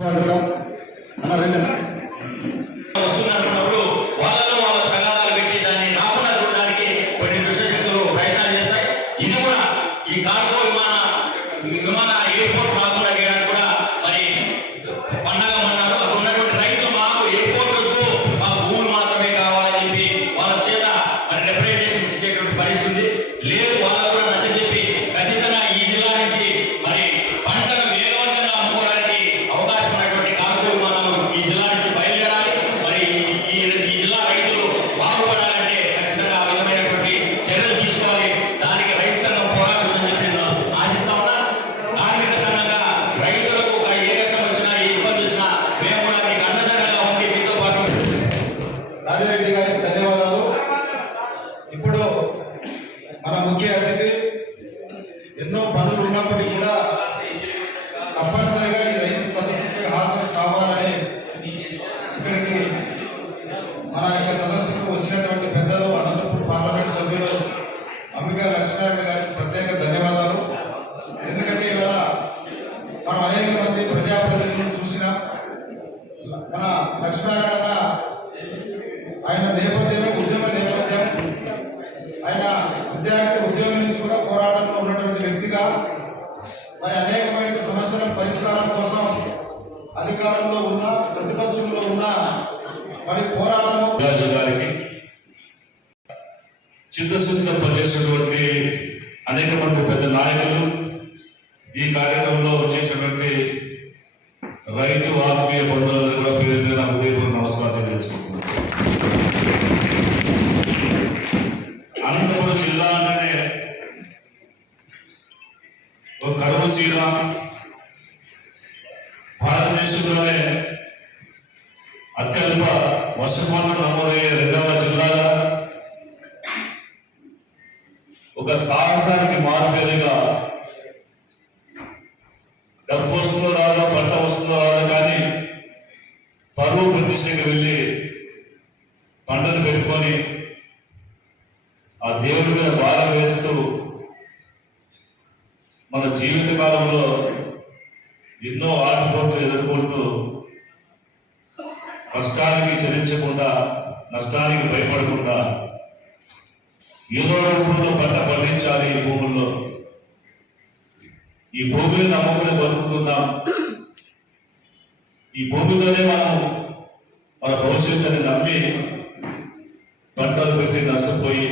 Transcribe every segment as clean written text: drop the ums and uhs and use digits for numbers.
స్వాగతం అన్న వస్తున్నప్పుడు వాళ్ళలో వాళ్ళ ప్రగాఢాలు పెట్టి దాన్ని రాకుండా చూడడానికి కొన్ని దుష్టశక్తులు ప్రయత్నాలు చేస్తాయి. ఇది కూడా ఈ కార్గో విమాన ఎయిర్పోర్ట్ రాకుండా చేయడానికి కూడా మరి పన్నాగం అన్నారు. అక్కడ ఉన్నటువంటి రైతులు మాకు ఎయిర్పోర్ట్ వద్దు, మాకు భూములు మాత్రమే కావాలని చెప్పి వాళ్ళ చేత మరి రిప్రజెంటేషన్ ఇచ్చేటువంటి పరిస్థితి లేదు. వాళ్ళకు కూడా నచ్చజెప్పి ఖచ్చితంగా ఈ జిల్లా నుంచి మరి పంటను వేగవంతంగా అమ్ముకోవడానికి అవకాశం ఉన్నటువంటి కార్గో విమానాలు ఈ జిల్లా నుంచి బయలుదేరాలి. మరి ఈ జిల్లా రైతులు బాగుపడాలంటే ఖచ్చితంగా ఆ విధమైనటువంటి చర్యలు తీసుకోవాలి. దానికి రైతు సంఘం పోరాడుతుందని చెప్పి నేను ఆశిస్తా ఉన్నా. కార్మిక సంఘంగా రైతులకు ఏ కష్టం వచ్చినా ఏ ఇబ్బంది వచ్చినా మేము కూడా మీకు అండదండగా ఉండి మీతో పాటు. రాజారెడ్డి గారికి ధన్యవాదాలు. ఇప్పుడు మన ముఖ్య అతిథి ఎన్నో పనులు ఉన్నప్పటికీ కూడా తప్పనిసరిగా ఈ రైతు సదస్సుకి హాజరు కావాలని ఇక్కడికి మన యొక్క సదస్సుకు వచ్చినటువంటి పెద్దలు అనంతపురం పార్లమెంట్ సభ్యులు అంబికా లక్ష్మీనారాయణ గారికి ప్రత్యేక ధన్యవాదాలు. ఎందుకంటే ఇవాళ మనం అనేక మంది ప్రజాప్రతినిధులను చూసినాం. మన లక్ష్మీనారాయణ ఆయన నేపథ్యమే ఉద్యమ నేపథ్యం. ఆయన విద్యార్థి ఉద్యమం నుంచి కూడా పోరాటంలో ఉన్నటువంటి వ్యక్తిగా మరి అనేకమైన సమస్యల పరిష్కారం కోసం అధికారంలో ఉన్న ప్రతిపక్షంలో ఉన్న మరి పోరాటం గారికి చిత్తశుద్ధితో పనిచేసినటువంటి అనేక మంది పెద్ద నాయకులు, ఈ కార్యక్రమంలో వచ్చేసినటువంటి రైతు ఆత్మీయ బంధువులందరూ కూడా పేరు పేరు హృదయపూర్వక నమస్కారం తెలియజేసుకుంటున్నాను. అనంతపురం జిల్లా అంటేనే ఒక కరువు చీడ, భారతదేశంలోనే అత్యల్ప వర్షపాతం నమోదయ్యే రెండవ జిల్లాగా, ఒక సాహసానికి మారుపేరుగా డబ్బు వస్తుందో రాదో, పంట వస్తుందో రాదో కానీ పరువు ప్రతిష్టకి వెళ్ళి పంటను పెట్టుకొని ఆ దేవుడి మీద భారం వేస్తూ మన జీవిత కాలంలో ఎన్నో ఆటుపోట్లు ఎదుర్కొంటూ కష్టానికి చెల్లించకుండా, నష్టానికి భయపడకుండా ఏదో రూపంలో పంట పండించాలి. ఈ భూముల్లో ఈ భూమిని నమ్ముకుని బతుకుతున్నాం. ఈ భూమితోనే మనం మన భవిష్యత్తుని నమ్మి పంటలు పెట్టి నష్టపోయి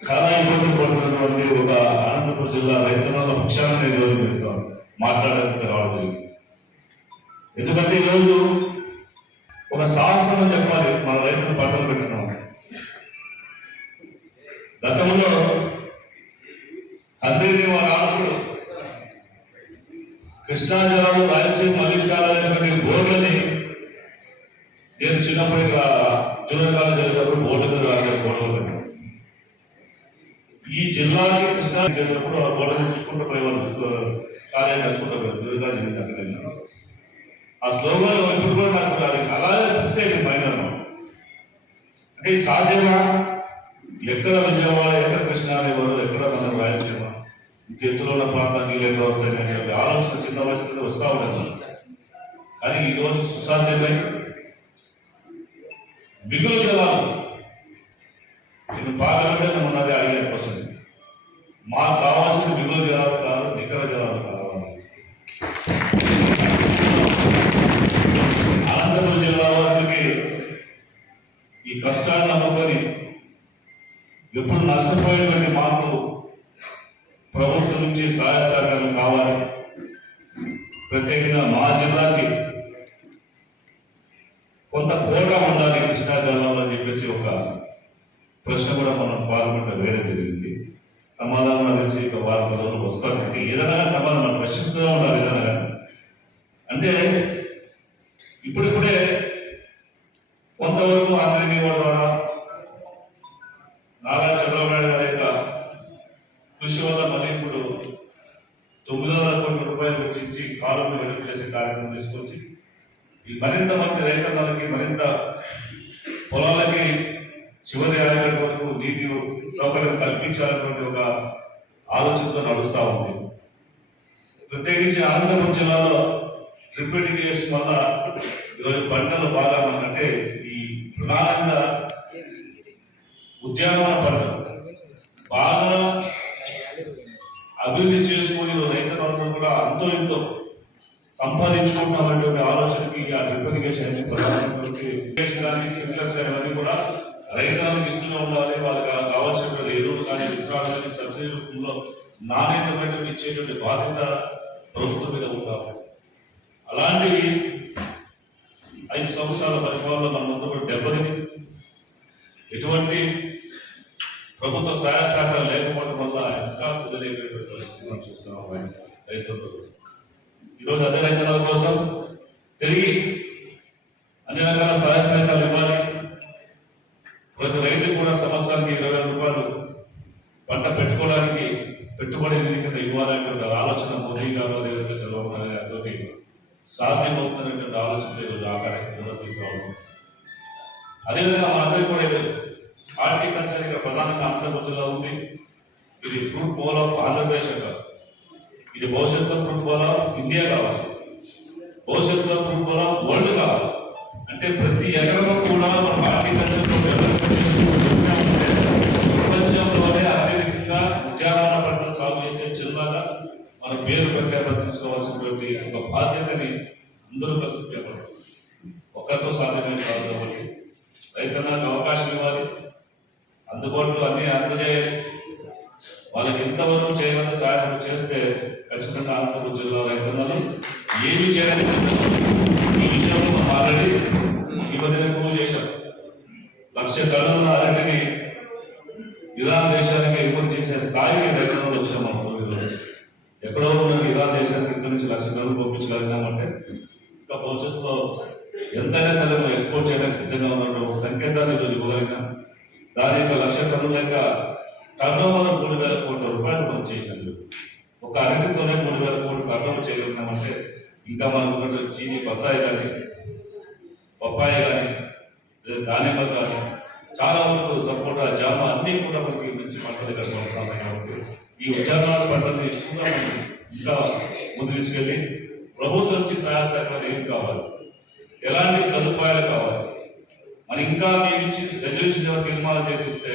చాలా ఇబ్బందులు పడుతున్నటువంటి ఒక అనంతపురం జిల్లా రైతుల పక్షాన నేను ఈరోజు మీతో మాట్లాడడానికి రావడం. ఎందుకంటే ఈరోజు ఒక సాహసం అని చెప్పాలి. మన రైతులు పంటలు పెట్టినాం. గతంలో అందరినీ వారు ఆడుకుడు కృష్ణా జలాలు రాయలసీమ మళ్లించాలనేటువంటి బోర్డులని నేను చిన్నప్పుడు జూనియర్ కాలేజ్ చదివినప్పుడు బోర్డు మీద రాసిన బోర్డులు ఈ జిల్లాకి కృష్ణా చేసినప్పుడు ఆ బోర్డుని చూసుకుంటూ పోయేవాళ్ళు. కాలేజీ నడుచుకుంటూ పోయారు. జూనియర్ కాలేజ్ అక్కడ ఆ స్లోగన్లో ఇప్పుడు కూడా నాకు అలాగే ఫిక్స్ అయింది మైండ్. అంటే ఇది సాధ్యమా? ఎక్కడ విజయవాడ, ఎక్కడ కృష్ణా అనేవారు, ఎక్కడ మన రాయలసీమ ఎత్తులో ఉన్న ప్రాంతానికి ఎక్కడ వస్తాయి అనే ఆలోచన చిన్న వయసులో వస్తూ ఉండదు. కానీ ఈరోజు సుసాధ్యమై మిగులు జలాలు నేను పార్లమెంట్ ఉన్నది అడిగే క్వశ్చన్. మాకు కావాల్సిన మిగులు జలాలు కాదు, నికర జలాలు కావాలి. అనంతపురం జిల్లా వాసులకి ఈ కష్టాన్ని నమ్ముకొని ఎప్పుడు నష్టపోయినటువంటి మాకు ప్రభుత్వం నుంచి సహాయ సహకారం కావాలి. ప్రత్యేకంగా మా జిల్లాకి కొంత కోట ఉండాలి కృష్ణా జిల్లాలో అని చెప్పేసి ఒక ప్రశ్న కూడా మనం పార్లమెంట్లో వేయడం జరిగింది. సమాధానం తెలిసి ఒక వారం రోజులు వస్తారంటే ఏదైనా సమాధానం మనం ప్రశ్నిస్తూనే ఉండాలి. ఏదైనా అంటే ఇప్పుడిప్పుడే కొంతవరకు ఆంధ్రనీ ద్వారా నారా చంద్రబాబు నాయుడు గారి యొక్క కృషి వల్ల మళ్ళీ ఇప్పుడు 900 కోట్ల రూపాయలు వెచ్చించి కాలువలు వెలుగు చేసే కార్యక్రమం తీసుకొచ్చి ఈ మరింత మంది రైతన్నలకి, మరింత పొలాలకి చివరి ఆయకట్టు వరకు నీటి సౌకర్యం కల్పించాలన్నటువంటి ఒక ఆలోచనతో నడుస్తూ ఉంది. ప్రత్యేకించి అనంతపురం జిల్లాలో డ్రిప్ ఇరిగేషన్ వల్ల ఈరోజు పంటలు బాగా అంటే ఈ ప్రధానంగా ఉద్యానవన పంటలు బాగా అభివృద్ధి చేసుకుని రైతులందరూ కూడా అంతో ఇంతో సంపాదించుకుంటున్నటువంటి ఆలోచనకి ఆ డ్రిప్ ఇరిగేషన్ అనేది ప్రధానమైనటువంటి ఇరిగేషన్ కానీ స్ప్రింక్లర్స్ కానీ అన్నీ కూడా రైతులకు ఇస్తూనే ఉండాలి. వాళ్ళకి కావాల్సినటువంటి ఎరువులు కానీ విత్తనాలు కానీ సబ్సిడీ రూపంలో నాణ్యతమైనటువంటి ఇచ్చేటువంటి బాధ్యత ప్రభుత్వం మీద ఉండాలి. అలాంటివి 5 సంవత్సరాల పరిపాలనలో మనమంతా కూడా దెబ్బతిని ఎటువంటి ప్రభుత్వ సహాయ సహకారం లేకపోవడం వల్ల ఇంకా కుదలేటువంటి పరిస్థితి మనం చూస్తున్నాం రైతులతో. ఈరోజు అదే రైతుల కోసం తిరిగి అన్ని రకాల సహాయ సహకారాలు ఇవ్వాలి. ప్రతి రైతు కూడా సంవత్సరానికి 20,000 రూపాయలు పంట పెట్టుకోవడానికి పెట్టుబడి నిధి కింద ఇవ్వాలనేటువంటి ఆలోచన మోదీ గారు అదేవిధంగా చంద్రబాబు నాయుడు గారితో సాధ్యమవుతున్నటువంటి ఆలోచన ఈరోజు ఆ కార్యక్రమంలో తీసుకురావడం. అదేవిధంగా మనందరికీ కూడా హార్టికల్చర్ ఇక్కడ ప్రధానంగా అనంతపురం జిల్లా ఉంది. ఇది ఫ్రూట్ బౌల్ ఆఫ్ ఆంధ్రప్రదేశ్ కాదు, ఇది భవిష్యత్తులో ఫ్రూట్ బౌల్ ఆఫ్ ఇండియా కావాలి, భవిష్యత్తులో ఫ్రూట్ బౌల్ ఆఫ్ వరల్డ్ కావాలి. అంటే ప్రతి ఎకరం కూడా మనం హార్టికల్చర్ ప్రపంచంలోనే అత్యధికంగా ఉద్యానవన పంటలు సాగు చేసే జిల్లాగా మన పేరు ప్రఖ్యాత తీసుకోవాల్సినటువంటి ఒక బాధ్యతని అందరూ కలిసి చేపట్టారు. ఒక్కరితో సాధ్యమైంది కాదు కాబట్టి రైతన్నకు అవకాశం ఇవ్వాలి, అందుబాటులో అన్ని అందజేయాలి. వాళ్ళకి ఎంతవరకు చేయగల సహాయం చేస్తే ఖచ్చితంగా అనంతపురం జిల్లా రైతన్నలు ఏమి చేయడానికి ఈ విషయంలో మనం ఆల్రెడీ ఈ మధ్యన ప్రూవ్ చేశాం. 1,00,000 టన్నుల అరటిని ఇరాన్ దేశానికి ఎగుమతి చేసే స్థాయికి రైతులు వచ్చాము. ఎక్కడో మనకి ఇరాన్ దేశానికి ఇక్కడ నుంచి 1,00,000 టన్నులు పంపించగలిగినామంటే ఇంకా భవిష్యత్తులో ఎంతైనా సరే మనం ఎక్స్పోర్ట్ చేయడానికి సిద్ధంగా ఉన్న ఒక సంకేతాన్ని ఈరోజు ఇవ్వగలిగినాం. దాని యొక్క 1,00,000 టన్నుల యొక్క టర్నోవర్ 3,000 కోట్ల రూపాయలు మనం చేసినాం. ఒక అరటితోనే 3,000 కోట్లు టర్నోవర్ చేయగలిగినామంటే ఇంకా మనకు ఉన్నటువంటి చీని బత్తాయి కానీ పప్పాయి కానీ దానిమ్మ కానీ చాలా వరకు సపోటా జామ అన్నీ కూడా మనకి మంచి పంటలు ఇక్కడ పండుతున్నాయి. కాబట్టి ఈ ఉద్యానవన పంటల్ని ఎక్కువగా మనం ఇంకా ముందు తీసుకెళ్ళి ప్రభుత్వం నుంచి సహాయ సహకారాలు ఏం కావాలి, ఎలాంటి సదుపాయాలు కావాలి, మనం ఇంకా మీరు ఇచ్చి రెజల్యూషన్ తీర్మానం చేసి ఇస్తే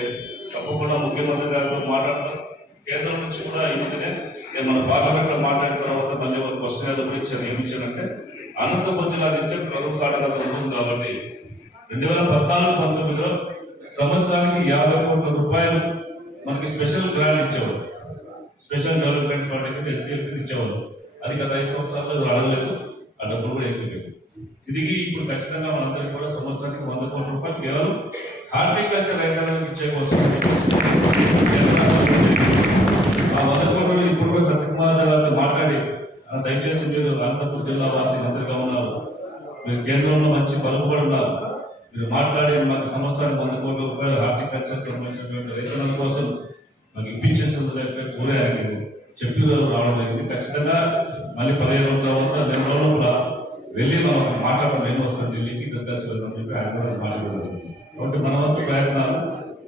తప్పకుండా ముఖ్యమంత్రి గారితో మాట్లాడతాం. కేంద్రం నుంచి కూడా ఈ మధ్యనే నేను మన పార్లమెంట్లో మాట్లాడిన తర్వాత మళ్ళీ ఒక క్వశ్చన్ కూడా ఇచ్చాను. ఏమి ఇచ్చానంటే అనంతపురం జిల్లా నుంచి కరువు కాటకాత ఉంటుంది కాబట్టి 2014-19లో సంవత్సరానికి 50 కోట్ల రూపాయలు మనకి స్పెషల్ గ్రాంట్ ఇచ్చేవారు, స్పెషల్ డెవలప్మెంట్ ఫండ్ కింద ఎస్కేల్ కింద ఇచ్చేవారు. అది గత 5 సంవత్సరాలు అడగలేదు, ఆ డబ్బులు కూడా ఎక్కువ. తిరిగి ఇప్పుడు ఖచ్చితంగా మనందరికీ కూడా సంవత్సరానికి 100 కోట్ల రూపాయలు కేవలం హార్టికల్చర్ రైతులకు ఇచ్చే కోసం ఆ 100 కోట్లు ఇప్పుడు కూడా సత్యకుమార్ గారితో మాట్లాడి దయచేసి మీరు అనంతపురం జిల్లా వాసి మంత్రిగా ఉన్నారు, మీరు కేంద్రంలో మంచి పలుకుబడి ఉన్నారు, మీరు మాట్లాడి మాకు సంవత్సరానికి 100 కోట్ల రూపాయలు హార్టికల్చర్ సంబంధించినటువంటి రైతుల కోసం మాకు ఇప్పించేందుకు కోరారు చెప్పి రావడం జరిగింది. ఖచ్చితంగా మళ్ళీ 15 రోజుల తర్వాత 2 రోజుల కూడా వెళ్ళి మనం మాట్లాడడం నేను వస్తాను ఢిల్లీకి దర్గాసి వెళ్దాం చెప్పి ఆయన కూడా మాట్లాడలేదు. కాబట్టి మన వంతు ప్రయత్నాలు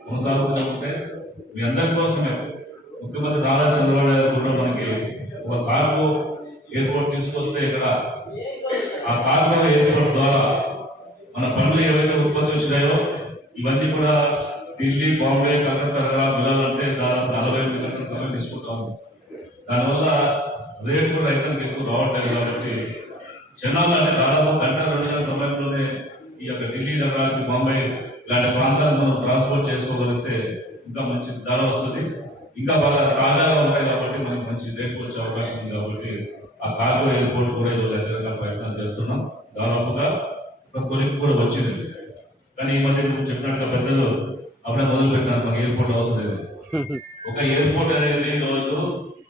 కొనసాగుతూ ఉంటే మీ అందరి కోసమే ముఖ్యమంత్రి నారా చంద్రబాబు నాయుడు కూడా మనకి ఒక కార్గో ఎయిర్పోర్ట్ తీసుకొస్తే ఇక్కడ ఆ కార్గో ఎయిర్పోర్ట్ ద్వారా మన పనులు ఏవైతే ఉత్పత్తి వచ్చినాయో ఇవన్నీ కూడా ఢిల్లీ, బాంబే, కలకత్తా వెళ్ళాలంటే దాదాపు 48 గంటల సమయం తీసుకుంటాము. దానివల్ల రేటు కూడా రైతులకు ఎక్కువ రావట్లేదు. కాబట్టి జనాలు అంటే దాదాపు 1-2 గంటల సమయంలోనే ఈ యొక్క ఢిల్లీ నగరానికి, బాంబే ఇలాంటి ప్రాంతాలను మనం ట్రాన్స్పోర్ట్ చేసుకోగలిగితే ఇంకా మంచి ధర వస్తుంది, ఇంకా బాగా తాజాగా ఉంటాయి. కాబట్టి మనకి మంచి రేట్ వచ్చే అవకాశం ఉంది. కాబట్టి ఆ కార్గో ఎయిర్పోర్ట్ కూడా ఈరోజు అన్ని రకాల ప్రయత్నాలు చేస్తున్నాం. దాదాపుగా ఒక కొలిక్కి కూడా వచ్చింది. కానీ ఈ మధ్య మీరు చెప్పినట్టుగా పెద్దలు అప్పుడే మొదలు పెట్టినారు, మాకు ఎయిర్పోర్ట్ అవసరం లేదు. ఒక ఎయిర్పోర్ట్ అనేది ఈరోజు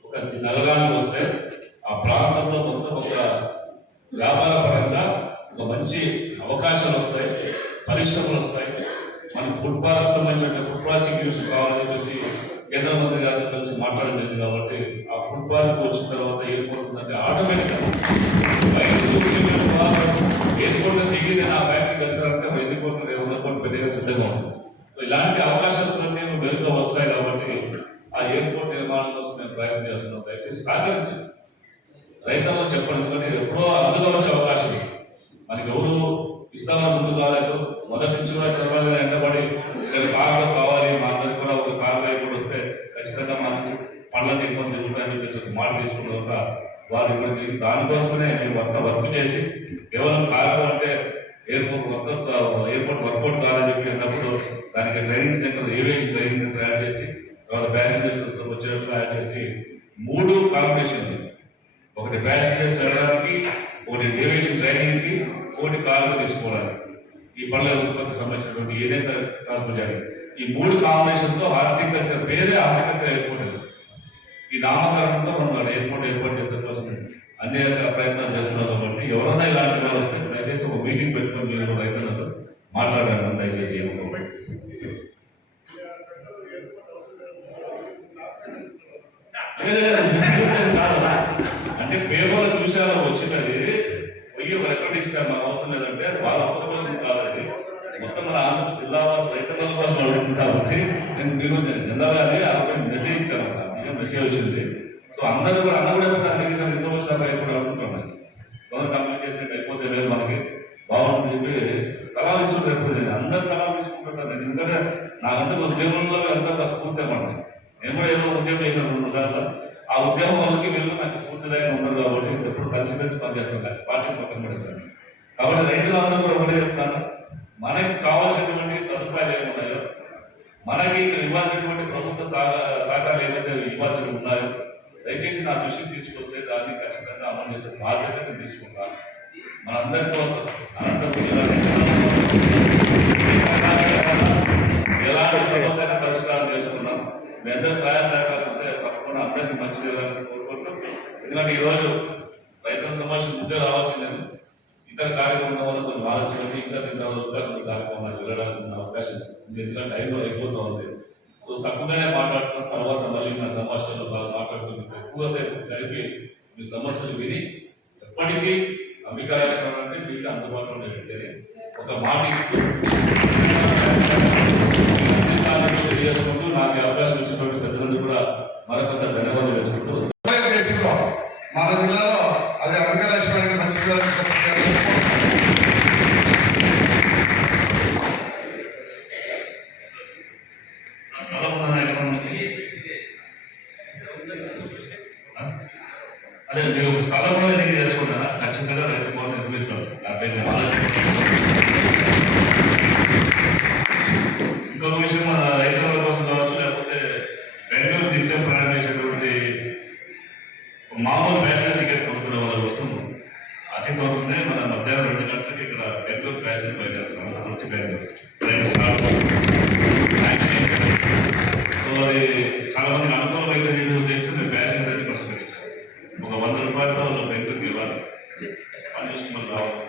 ఒక నగరానికి వస్తే ఆ ప్రాంతంలో మొత్తం ఒక వ్యాపార పరంగా ఒక మంచి అవకాశాలు వస్తాయి, పరిశ్రమలు వస్తాయి. మనకు ఫుడ్ పార్క్ సంబంధించిన ఫుడ్ ప్రాసెసింగ్ యూస్ కావాలని చెప్పేసి కేంద్ర మంత్రి గారితో కలిసి మాట్లాడడం జరిగింది. కాబట్టి ఆ ఫుడ్ పార్క్ వచ్చిన తర్వాత ఎయిర్పోర్ట్ ఉందంటే ఆటోమేటిక్గా ఎయిర్పోర్ట్ దిగి నేను ఆ ఫ్యాక్టరీకి వెళ్తానంటే 100 కోట్లు 100 కోట్లు పెద్దగా సిద్ధంగా ఉంది. ఇలాంటి అవకాశాలతో మెరుగ్గా వస్తాయి. కాబట్టి ఆ ఎయిర్పోర్ట్ నిర్మాణం కోసం నేను ప్రయత్నం చేస్తున్నాను. దయచేసి సహకరించండి. రైతుల్లో చెప్పండి, ఎందుకంటే ఎప్పుడో అందులో వచ్చే అవకాశం ఉంది. మనకి ఎవరు ఇస్తామని ముందుకు రాలేదు, మొదటి నుంచి కూడా చదవాలని ఎండబడి కాలంలో కావాలి, మా అందరికి కూడా ఒక కాలంలో ఇప్పుడు వస్తే ఖచ్చితంగా మా నుంచి పనులకి ఇబ్బంది జరుగుతాయని చెప్పేసి ఒక మాట తీసుకున్న వారు ఇప్పటికి దానికోసమే మేము వర్క్ చేసి కేవలం కాలం అంటే ఎయిర్పోర్ట్ వర్కౌట్ కాదని చెప్పి అన్నప్పుడు దానికి training centre, aviation training centre add చేసి తర్వాత ప్యాసింజర్స్ వచ్చేటప్పుడు యాడ్ చేసి 3 కాంబినేషన్లు, ఒకటి ప్యాసింజర్స్ వెళ్ళడానికి, ఒకటి ఏవియేషన్ ట్రైనింగ్కి, ఒకటి కార్లో తీసుకోవడానికి, ఈ పనుల ఉత్పత్తి సంబంధించినటువంటి ఏదైనా ట్రాన్స్పోర్ట్ చేయాలి. ఈ 3 కాంబినేషన్తో హార్టికల్చర్ పేరే హార్టికల్చర్ ఎయిర్పోర్ట్. ఈ నామకరణంతో మనం ఎయిర్పోర్ట్ ఏర్పాటు చేసే కోసం అనేక ప్రయత్నాలు చేస్తున్నారు. కాబట్టి ఎవరన్నా ఇలాంటి వారు వస్తే దయచేసి ఒక మీటింగ్ పెట్టుకొని మీరు రైతులతో మాట్లాడాలని దయచేసి ఏమనుకోండి. అంటే పేపర్లో చూసారో వచ్చినది వెయ్యి ఎక్కడ ఇచ్చారు, మాకు అవసరం లేదంటే వాళ్ళ అవసరం కోసం కాదు, అది మొత్తం మన ఆంధ్ర జిల్లా రైతుల కోసం అడుగుతుంది. కాబట్టి నేను మీకు జనరల్గా అది మెసేజ్ ఇచ్చాను, మెసేజ్ వచ్చింది. సో అందరూ కూడా అన్న కూడా సార్ ఎంతో వచ్చినా కూడా అడుగుతున్నాను, గవర్నమెంట్ కంప్లీట్ చేసినట్టు అయిపోతే లేదు మనకి బాగుంటుంది చెప్పి సలహాలు ఇస్తుంటారు. ఎప్పుడు అందరు సలహాలు తీసుకుంటుంటారు. ఎందుకంటే నాకంతా ఉద్యోగంలో ఎంత స్ఫూర్తి అన్నమాట. నేను కూడా ఏదో ఉద్యోగం చేశాను 2 సార్లు. ఆ ఉద్యోగం వాళ్ళకి వీళ్ళు నాకు పూర్తిదాకా ఉండరు కాబట్టి ఎప్పుడు కలిసి పనిచేస్తాను, పార్టీ పక్కన పడేస్తాను. కాబట్టి రైతులందరూ కూడా ఒకటే చెప్తాను, మనకి కావాల్సినటువంటి సదుపాయాలు ఏమున్నాయో, మనకి ఇక్కడ ఇవ్వాల్సినటువంటి ప్రభుత్వ సహకారాలు ఏవైతే ఇవ్వాల్సి ఉన్నాయో దయచేసి నా దృష్టికి తీసుకొస్తే దాన్ని ఖచ్చితంగా అమలు చేసే బాధ్యత నేను తీసుకుంటాను. మనందరి కోసం అనంతపురం జిల్లా ఎలాంటి సమస్యను పరిష్కారం చేసుకున్నాం. మీ అందరూ సహాయ సహకరిస్తే తప్పకుండా అందరికీ మంచి జరగాలని కోరుకుంటాం. ఎందుకంటే ఈరోజు రైతుల సమస్య ముందే రావాల్సిందని ఇతర కార్యక్రమం వల్ల కొన్ని ఆలస్యం ఇంకా కొన్ని కార్యక్రమాలు వెళ్ళడానికి ఉన్న అవకాశం ఉంది. ఎందుకంటే టైం అయిపోతూ ఉంది. సో తక్కువగానే మాట్లాడుతున్న తర్వాత మళ్ళీ నా సమస్యలు బాగా మాట్లాడుతుంది. ఎక్కువసేపు కలిపి మీ సమస్యలు విని ఎప్పటికీ అంబికారేశ్వరం అంటే మీకు అందుబాటులో పెట్టేది ఒక మాట ఇస్తూ తెలియజేసుకుంటూ నాకు అవకాశం ఇచ్చినటువంటి పెద్దలందరూ కూడా మరొకసారి ధన్యవాదాలు వేసుకుంటూ మన జిల్లాలో అది అంబికారేశ్వరానికి మంచి స్థలం ఉందన్న అదే మీరు ఒక స్థలంలో ఎన్నిక చేసుకుంటారా ఖచ్చితంగా రైతు భవన్ నిర్మిస్తారు. అంటే ఇంకొక విషయం, మన రైతుల కోసం కావచ్చు, లేకపోతే బెంగళూరు నిత్యం ప్రయాణం చేసేటువంటి మామూలు ప్యాసింజర్ టికెట్ కొనుక్కునే వాళ్ళ కోసం అతి త్వరలోనే మన మధ్యాహ్నం 2 గంటలకి ఇక్కడ బెంగళూరు ప్యాసింజర్ బయలుదేరుతున్నాం. అక్కడ నుంచి బెంగళూరు ట్రైన్ స్టార్ట్ సో అది చాలా మందికి అనుకూలమైతే ఉద్దేశంతో నేను ప్యాసింజర్ అని పరిష్కరించాను. ఒక 100 రూపాయలతో వాళ్ళు బెంగళూరుకి వెళ్ళాలి, పని చూసుకుని రావాలి.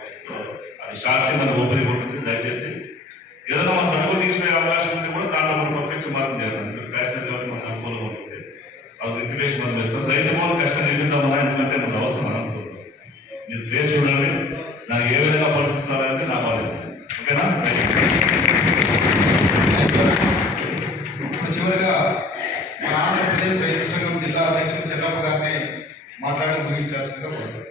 అది షార్ట్ మన ఓపెనింగ్ ఉంటుంది. దయచేసి ఏదైనా మా సరుకు తీసుకునే అవకాశం ఉంటే కూడా దాంట్లో మనం పంపించి మార్గం చేద్దాం. ప్యాసింజర్ కాబట్టి మనకు అనుకూలంగా ఉంటుంది. అది ఇంటిమేషన్ మనం వేస్తాం. రైతు భవన్ ఖచ్చితంగా నిర్మిద్దామన్నా, ఎందుకంటే మనకు అవసరం అనంతపురం. మీరు ప్లేస్ చూడండి, దానికి ఏ విధంగా పరిస్థితి నా బాధ్యత. ఓకేనా? చివరిగా మన ఆంధ్రప్రదేశ్ రైతు సంఘం జిల్లా అధ్యక్షుడు చెన్నప్ప గారిని మాట్లాడి ముగించాల్సిందిగా కోరుతారు.